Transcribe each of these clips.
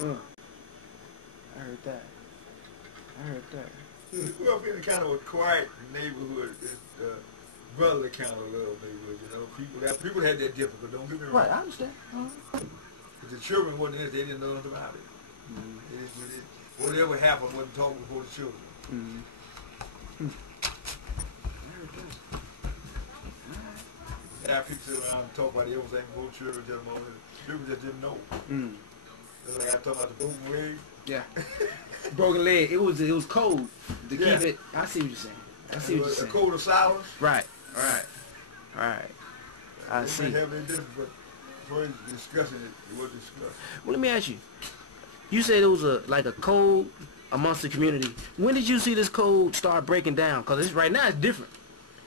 I heard that. I heard that. We grew up in kind of a quiet neighborhood. Brotherly kind of little neighborhood, you know. People had that difficult, don't get me wrong. Right, I understand. But the children wasn't in, they didn't know nothing about it. Whatever happened wasn't talking before the children. Yeah, people sit around and talk about everything before children just didn't know. Like I talk about the broken leg. Yeah. Broken leg. It was cold to keep it. I see what you're saying. I see what you're saying. A code of silence. Right. I see. It may have been different, but before discussing it, it was discussed. Well, let me ask you. You said it was like a code amongst the community. When did you see this code start breaking down? Because right now it's different,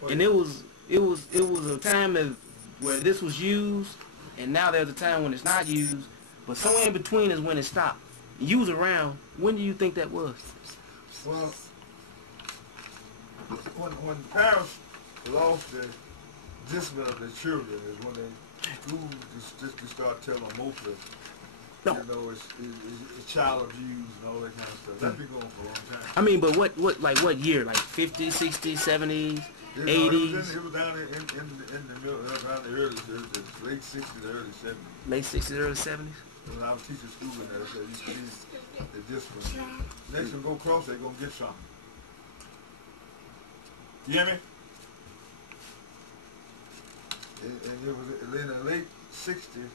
and it was a time where this was used, and now there's a time when it's not used. But somewhere in between is when it stopped. You was around. When do you think that was? Well, when parents lost the discipline of their children is when they schools just start telling them mostly, you know, it's child abuse and all that kind of stuff. That's been going for a long time. I mean, but what year? Like 50s, 60s, 70s, 80s? It was down in the middle, around the late 60s, early 70s. Late 60s, early 70s? When I was teaching school in there, so you see the discipline. Next one go across, they're going to get something. You hear me? And it was in the late 60s,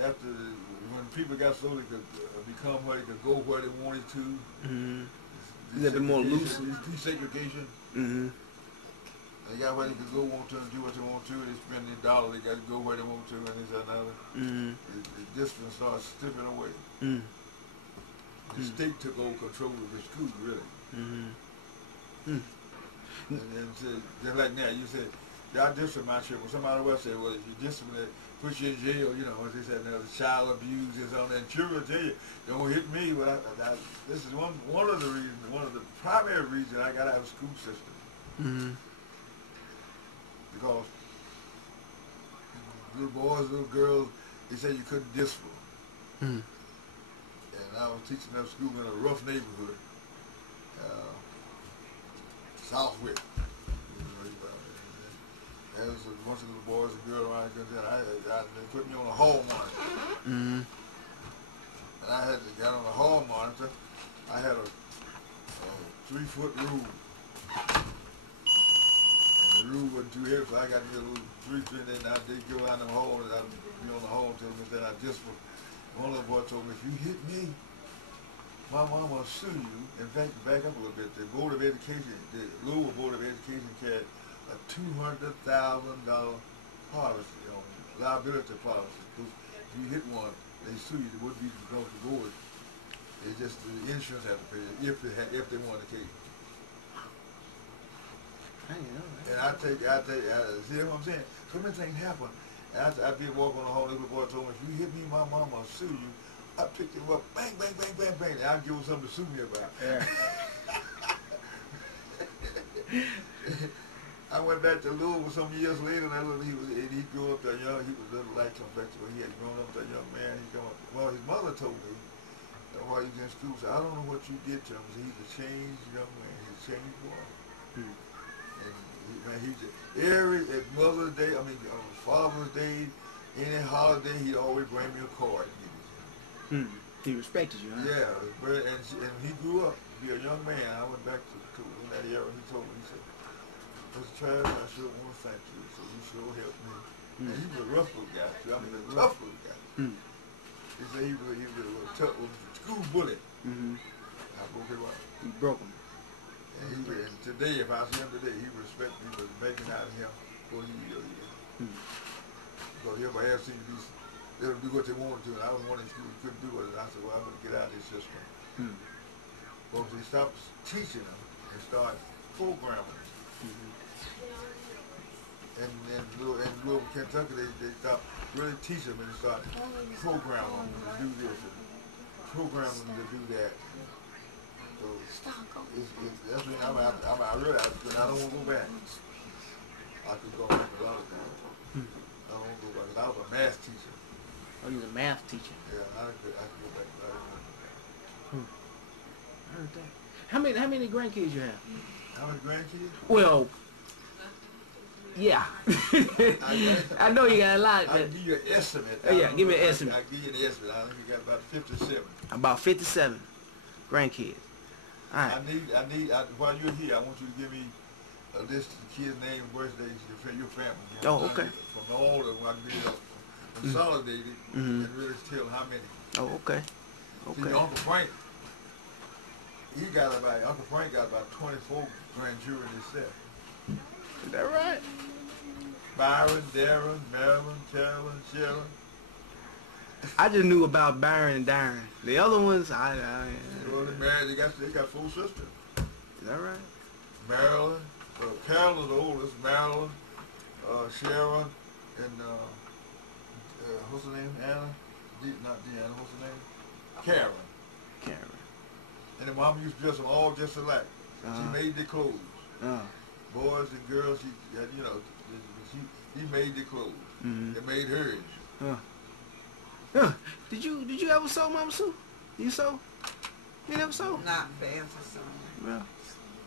after when people got so they could become where they could go where they wanted to. A little bit more loose. Desegregation. They got where they could go, want to do what they want to. They spend their dollar, they got to go where they want to, and this and another. The discipline starts stripping away. The state took over control of the school, really. And then just like now, you said, y'all discipline my children. Somebody else said, well, if you discipline it, put you in jail, you know, as they said, there's child abuse, and so on. And children tell you, don't hit me. But this is one of the reasons, one of the primary reasons I got out of the school system. Because little boys, little girls, they said you couldn't discipline. And I was teaching that school in a rough neighborhood, Southwick. There was a bunch of little boys and girls around there. They put me on a hall monitor. And I had to get on the hall monitor. I had a 3-foot rule. The rule wasn't too heavy, so I got me a little 3-foot, and then they'd go down the hall, and I'd be on the hall until then I just one little boy told me, if you hit me, my mom will sue you. In fact, back up a little bit, the Board of Education, the Louisville Board of Education carried a $200,000 policy, liability policy. Because if you hit one, they sue you, it wouldn't be because the board. It's just the insurance had to pay it if they wanted to take it. I didn't know that. And I tell you, see what I'm saying? So many things happen. And I'd be walking on the hall, little boy told me, if you hit me, my mama will sue you. I picked him up, bang, bang, bang, bang, bang, and I'll give him something to sue me about. Yeah. I went back to Louisville some years later, and he grew up there young. He was a little light complexion, but he had grown up that young man. Well, his mother told me while he was in school, said, I don't know what you did to him. He's a changed young man. He's a changed boy. And at Mother's Day, Father's Day, any holiday, he'd always bring me a card and give it to me. He respected you, huh? Yeah, and he grew up to be a young man. I went back to in that era, and he told me, he said, Mr. Travis, I sure want to thank you. So you sure helped me. And he was a rough little guy, too. I mean, a tough little guy. He said he was a tough school bully. I broke him up. You broke him. And today, if I see him today, he respect me for making out of him for years. Because everybody else seemed to be, they would do what they wanted to, and I was one in school who couldn't do it. And I said, well, I'm going to get out of this system. Because they stopped teaching them and started programming. And Louisville, Kentucky, they stopped really teaching them and started programming them to do this and programming them to do that. So that's when I realized that I don't want to go back. I could go back a lot of times. I don't want to go back. I was a math teacher. Oh, you was a math teacher? Yeah, I could go back a lot of times. I heard that. How many grandkids you have? How many grandkids? Well, yeah. I know you got a lot. I'll give you an estimate. Yeah, give me an estimate. I'll give you an estimate. I think you got about 57. About 57 grandkids. All right. While you're here, I want you to give me a list of the kids' names, birthdays, your family. You know, Oh, okay. From all of them, I can be consolidated and really tell how many. Oh, okay. See, Uncle Frank, Uncle Frank got about 24 grandchildren himself. Is that right? Byron, Darren, Marilyn, Carolyn, Sharon. I just knew about Byron and Darren. The other ones, Well, they married. They got 4 sisters. Is that right? Marilyn, Carolyn's the oldest. Marilyn, Sharon, and what's her name? Anna? Not Deanna. What's her name? Karen. Karen. And the mom used to dress them all just alike. She made their clothes. Boys and girls, she made their clothes. They made hers. Did you ever sew, Mama Sue? You sew? You never sew? Not fancy sewing. Yeah.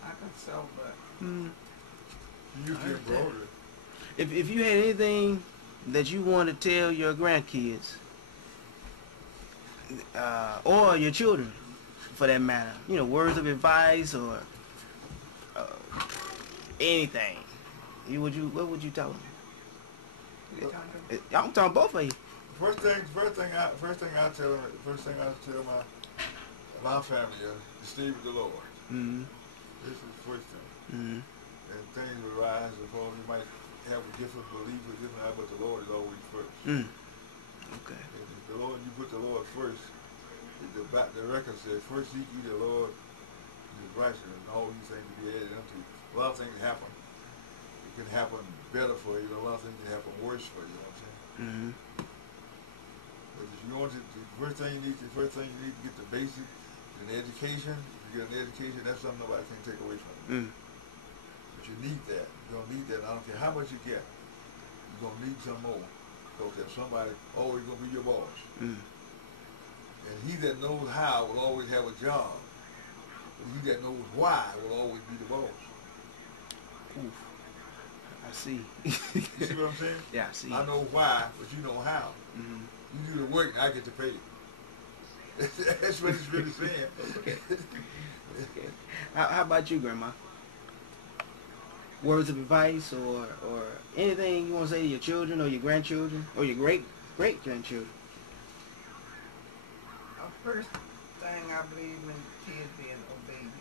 I can sew, but She used to embroider. If you had anything that you want to tell your grandkids, or your children, for that matter, words of advice or anything, what would you tell them? I'm talking both of you. First thing I tell my family is stay with the Lord. This is the first thing. And things will rise and fall. You might have a different belief or different, but the Lord is always first. Okay. And if the Lord, you put the Lord first. The record says, "First seek ye the Lord and His righteousness, and all these things will be added unto you." A lot of things happen. It can happen better for you. A lot of things can happen worse for you. You know what I'm saying? But if you want to, the first thing you need to get the basic, an education. If you get an education, that's something nobody can take away from you. But you need that. You're gonna need that. I don't care how much you get. You're gonna need some more. Because there's somebody always gonna be your boss. And he that knows how will always have a job. But he that knows why will always be the boss. Oof. I see. You see what I'm saying? Yeah, I see. I know why, but you know how. You do the work and I get to pay you. That's what he's really saying. Okay. How about you, Grandma? Words of advice or anything you want to say to your children or your grandchildren or your great-grandchildren? first thing I believe in kids being obedient.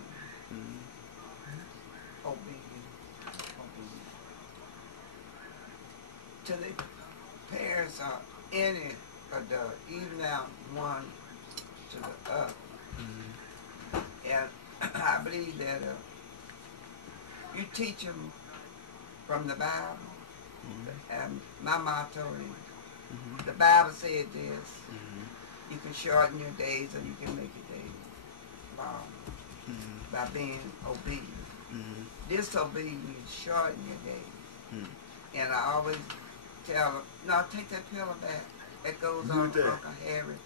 Obedient. To the parents or any adult, even down one to the other. And I believe that you teach them from the Bible. And my motto is, the Bible said this, you can shorten your days or you can make your days long by being obedient. Disobedience shorten your days. And I always tell them, no, take that pillow back. That goes on Uncle Harry.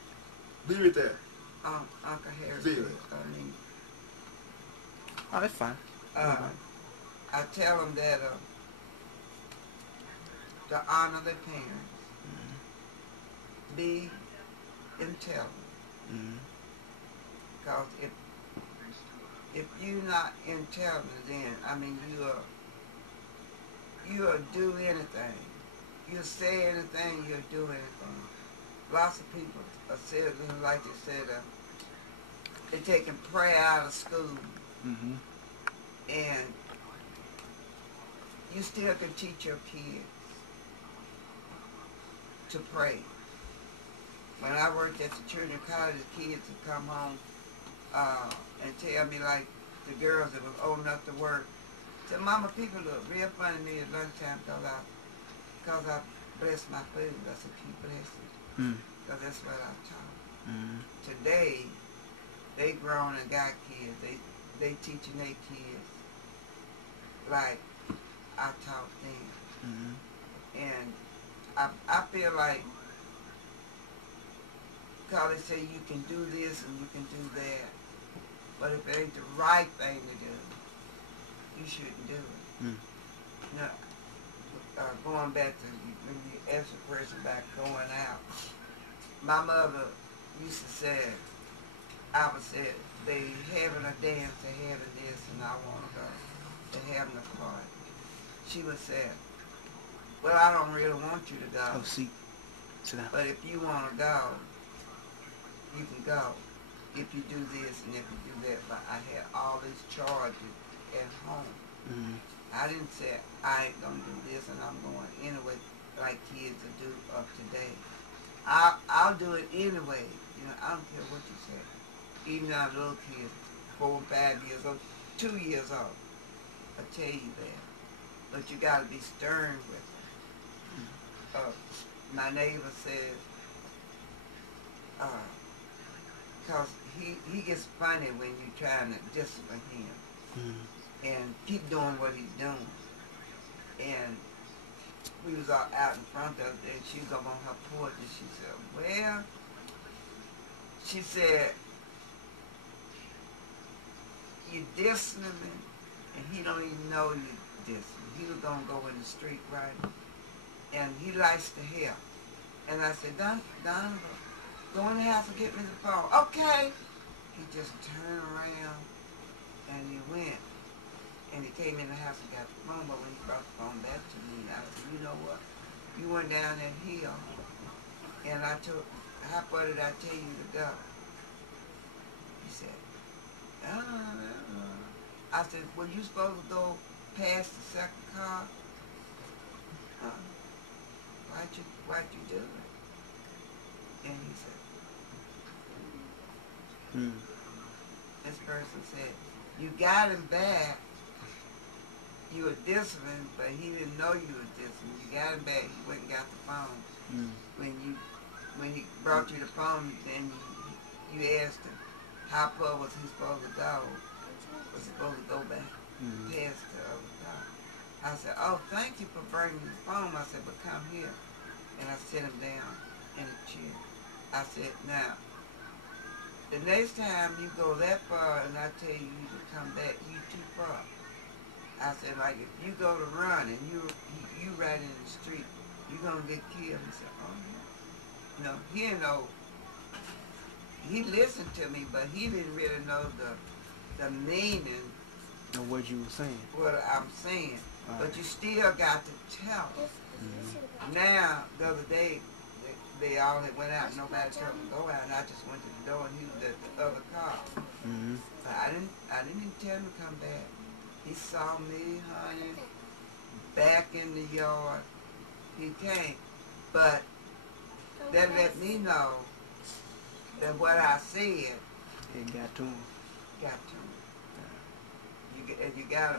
Leave it there. Uncle Harry. Leave it. Oh, that's fine. I tell them that to honor their parents, be intelligent. Because if you're not intelligent, then I mean you'll do anything. You'll say anything. You'll do anything. Lots of people are said, like they said, they're taking prayer out of school, and you still can teach your kids to pray. When I worked at the children's college, the kids would come home and tell me, like the girls that was old enough to work, said, "Mama, people look real funny to me at lunchtime because I bless my food." I said, "Keep blessing," because that's what I taught. Today, they grown and got kids. They teaching their kids like I taught them. And I feel like, because they say you can do this and you can do that, But if it ain't the right thing to do, you shouldn't do it. Mm. Now, going back to when you ask a person about going out, my mother used to say, I would say, they having a dance, they having this, and I want to go. They're having a party. She would say, well, I don't really want you to go. Oh, see. Sit down. But if you want to go, you can go. If you do this and if you do that. But I had all these charges at home. Mm-hmm. I didn't say I ain't going to do this and I'm going anyway like kids will do up today. I'll do it anyway. You know, I don't care what you say. Even our little kids, 4 and 5 years old, 2 years old. I tell you that. But you got to be stern with them. My neighbor said, because he gets funny when you're trying to discipline him. Mm-hmm. And keep doing what he's doing. And we was all out in front of her, and she was up on her porch, and she said, well, she said, you dissing him, and he don't even know you dissing. He was going to go in the street, right? And he likes to help. And I said, Donovan, go in the house and get me the phone. Okay. He just turned around, and he went. And he came in the house and got the phone, but when he brought the phone back to me, I said, you know what? You went down that hill, and I took, how far did I tell you to go? He said, I said, were you supposed to go past the second car? Why'd you do it? And he said, this person said, you got him back. You were disciplined, but he didn't know you were disciplined. You got him back. He went and got the phone. When he brought you the phone, then you asked him, how far was he supposed to go? Was he supposed to go back past the other car? I said, oh, thank you for bringing the phone. I said, but come here. And I set him down in a chair. I said, now, the next time you go that far and I tell you to come back, you too far. I said, like, if you go to run and you right in the street, you're going to get killed. He said, oh, yeah. You know, he didn't know. He listened to me, but he didn't really know the meaning of what you were saying. What I'm saying. Right. But you still got to tell them. Now, the other day, they all had went out and nobody told them to go out, and I just went to the door and he was at the other car. But I didn't even tell him to come back. He saw me, honey, back in the yard. He came. But that let me know that what I said it got to him. Got to him. You got to,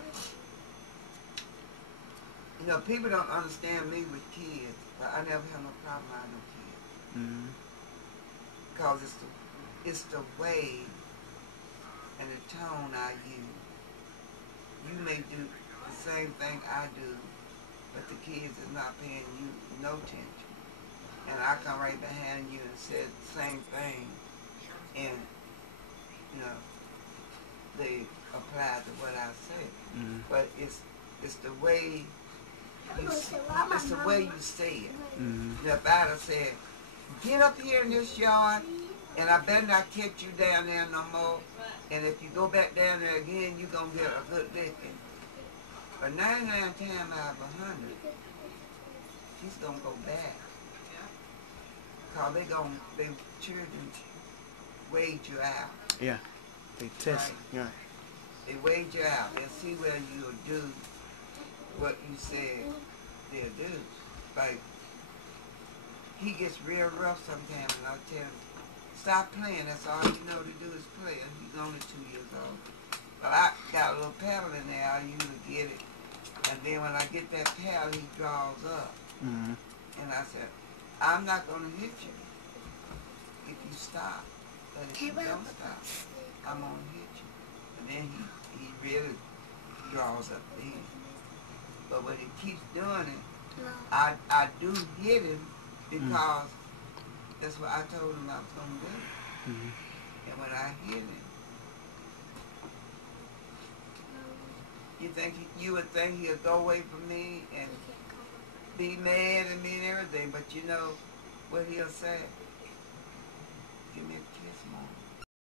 you know, people don't understand me with kids, but I never have no problem with no kids. Because it's the way and the tone I use. You may do the same thing I do, but the kids is not paying you no attention. And I come right behind you and said the same thing, and, you know, they apply to what I say. But it's the way you say it. Now, if I'd have said, get up here in this yard, and I better not catch you down there no more, and if you go back down there again, you're going to get a good licking. But 99 times out of 100, she's going to go back. Because they children weighed you out. Yeah, they test. Right. They weighed you out. They'll see whether you'll do what you said they'll do. Like, he gets real rough sometimes, and I'll tell him, stop playing. That's all you know to do is play. He's only 2 years old. But I got a little paddle in there. I usually get it. And then when I get that paddle, he draws up. And I said, I'm not going to hit you if you stop. But if you don't stop, I'm going to hit you. And then he really draws up then. But when he keeps doing it, I do hit him because that's what I told him I was going to do. And when I hit him, you would think he'll go away from me and be mad at me and everything, but you know what he'll say? Give me a kiss, Mom.